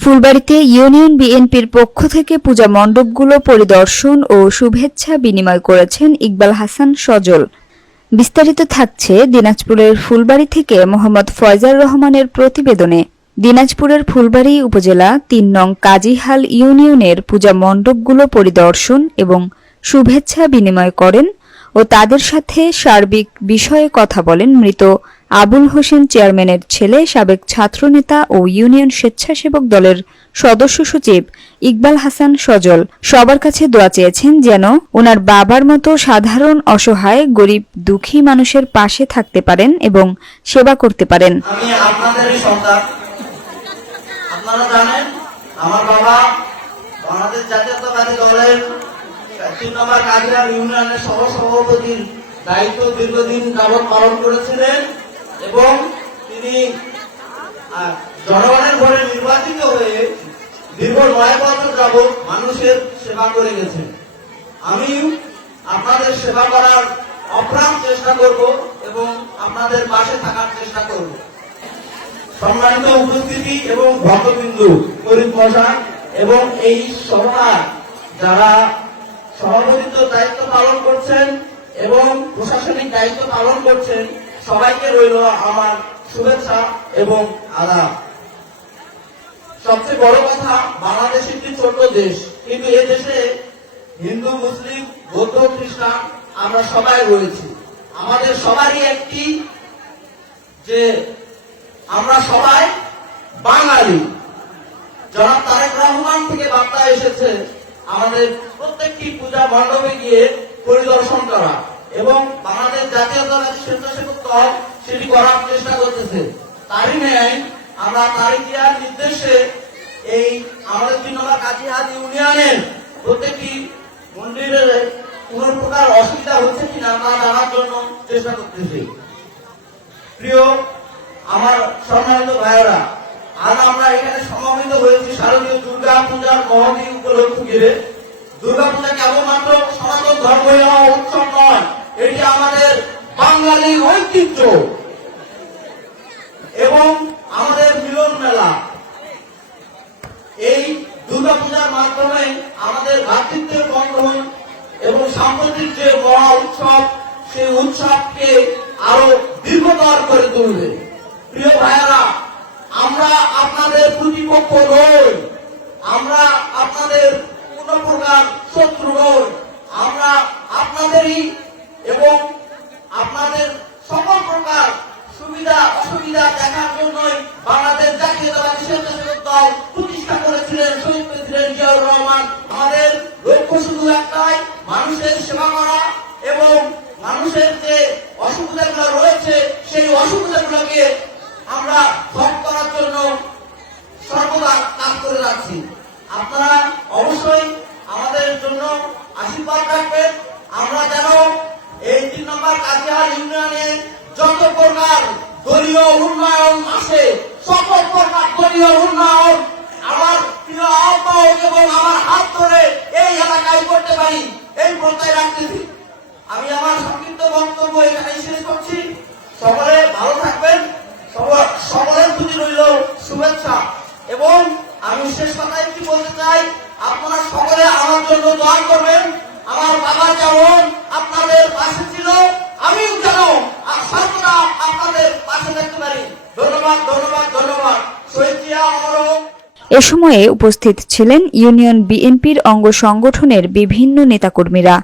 ফুলবাড়ীতে union বিএনপির পক্ষ থেকে পূজা মণ্ডপগুলো পরিদর্শন ও শুভেচ্ছা বিনিময় করেছেন ইকবাল হাসান সজল। বিস্তারিত থাকছে দিনাজপুরের ফুলবাড়ী থেকে মোহাম্মদ ফয়জার রহমানের প্রতিবেদনে। দিনাজপুরের ফুলবাড়ী উপজেলা ৩ নং কাজীহাল ইউনিয়নের পূজা মণ্ডপগুলো পরিদর্শন এবং শুভেচ্ছা বিনিময় করেন ও তাদের সাথে সার্বিক বিষয়ে কথা বলেন মৃত আবুল হোসেন চেয়ারম্যানের ছেলে, সাবেক ছাত্রনেতা ও ইউনিয়ন স্বেচ্ছাসেবক দলের সদস্য সচিব ইকবাল হাসান সজল। সবার কাছে দোয়া চেয়েছেন যেন ওনার বাবার মতো সাধারণ অসহায় গরিব দুঃখী মানুষের পাশে থাকতে পারেন এবং সেবা করতে পারেন। আমি আপনাদেরই সন্তান। আপনারা জানেন আমার বাবা বাংলাদেশ জাতীয়তাবাদী দলের ৩ নম্বর কাজীহাল ইউনিয়নের সহসভাপতির দায়িত্ব দীর্ঘদিন যাবৎ পালন করেছিলেন এবং তিনি জনগণের ভোটে নির্বাচিত হয়ে দীর্ঘ ৯ বছর যাবৎ মানুষের সেবা করে গেছেন। আমি আপনাদের সেবা করার অপ্রাণ চেষ্টা করব এবং আপনাদের পাশে থাকার চেষ্টা করব। সম্মানিত উপস্থিতি এবং ভক্তবিন্দু, ফরিদ মশাই এবং এই সভার যারা সভাপতিত্ব দায়িত্ব পালন করছেন এবং প্রশাসনিক দায়িত্ব পালন করছেন, সবাইকে রইল আমার শুভেচ্ছা এবং আদাব। সবচেয়ে বড় কথা, বাংলাদেশ একটি ছোট্ট দেশ, কিন্তু এ দেশে হিন্দু, মুসলিম, বৌদ্ধ, খ্রিস্টান আমরা সবাই রয়েছি। আমাদের সবারই একটি যে আমরা সবাই বাঙালি। জনাব তারেক রহমান থেকে বার্তা এসেছে আমাদের প্রত্যেকটি পূজা মণ্ডপে গিয়ে পরিদর্শন করা এবং বাংলাদেশ জাতীয়তাবাদী স্বেচ্ছাসেবক দল সেটি করার চেষ্টা করতেছে। তারই ন্যায় আমরা তারিখ দেওয়ার নির্দেশে এই আমাদের ৩ নম্বর কাজীহাল ইউনিয়নের প্রত্যেকটি মন্দিরের কোন প্রকার অসুবিধা হচ্ছে কিনা তা জানার জন্য চেষ্টা করতেছি। প্রিয় আমার সম্মানিত ভাইয়েরা, আজ আমরা এখানে সমবেত হয়েছি শারদীয় দুর্গা পূজার মহতী উপলক্ষে ঘিরে। দুর্গা পূজা কেবলমাত্র সনাতন ধর্মীয় উৎসব নয়, এটি আমাদের বাঙালি ঐতিহ্য এবং আমাদের মিলন মেলা। এই দুর্গা পূজার মাধ্যমে আমাদের ভ্রাতৃত্বের বন্ধন এবং সাম্প্রতিক যে মহা উৎসব, সেই উৎসবকে আরো দীর্ঘতর করে তুলবে। প্রিয় ভাইয়েরা, আমরা আপনাদের প্রতিপক্ষ নই, আমরা আপনাদের কোন প্রকার শত্রু নই। আমরা আপনাদেরই এবং আপনাদের সকল প্রকার সুবিধা অসুবিধা দেখার জন্যই বাংলাদেশ জাতীয়তাবাদী স্বেচ্ছাসেবক দল প্রতিষ্ঠা করেছিলেন শহীদ প্রেসিডেন্ট জিয়াউর রহমান। আমাদের লক্ষ্য শুধু একটাই, মানুষের সেবা করা এবং মানুষের যে অসুবিধাগুলো রয়েছে সেই অসুবিধাগুলোকে আমরা সলভ করার জন্য সর্বদা কাজ করে যাচ্ছি। আপনারা অবশ্যই আমাদের জন্য আশীর্বাদ রাখবেন। আমরা যেন এই ৩ নম্বর কাজীহাল ইউনিয়নে যত প্রকার দলীয় উন্নয়ন আছে, সকল প্রকার দলীয় উন্নয়ন আমার প্রিয় আহ্বায়ক এবং আমার হাত ধরে এই এলাকায় করতে পারি, এই প্রত্যয় রাখতেছি। আমি আমার সংক্ষিপ্ত বক্তব্য এখানে শেষ করছি। সকলে ভালো থাকবেন, সকলের প্রতি রইল শুভেচ্ছা। এবং আমি শেষ কথা একটি বলতে চাই, আপনারা সকলে আমার জন্য দোয়া করবেন। আমার বাবা যেমন আপনাদের পাশে ছিল, আমিও যেন সর্বদা আপনাদের পাশে থাকতে পারি। ধন্যবাদ, ধন্যবাদ, ধন্যবাদ। শহীদ জিয়া অমর হোক। এ সময়ে উপস্থিত ছিলেন ইউনিয়ন বিএনপির অঙ্গ সংগঠনের বিভিন্ন নেতাকর্মীরা।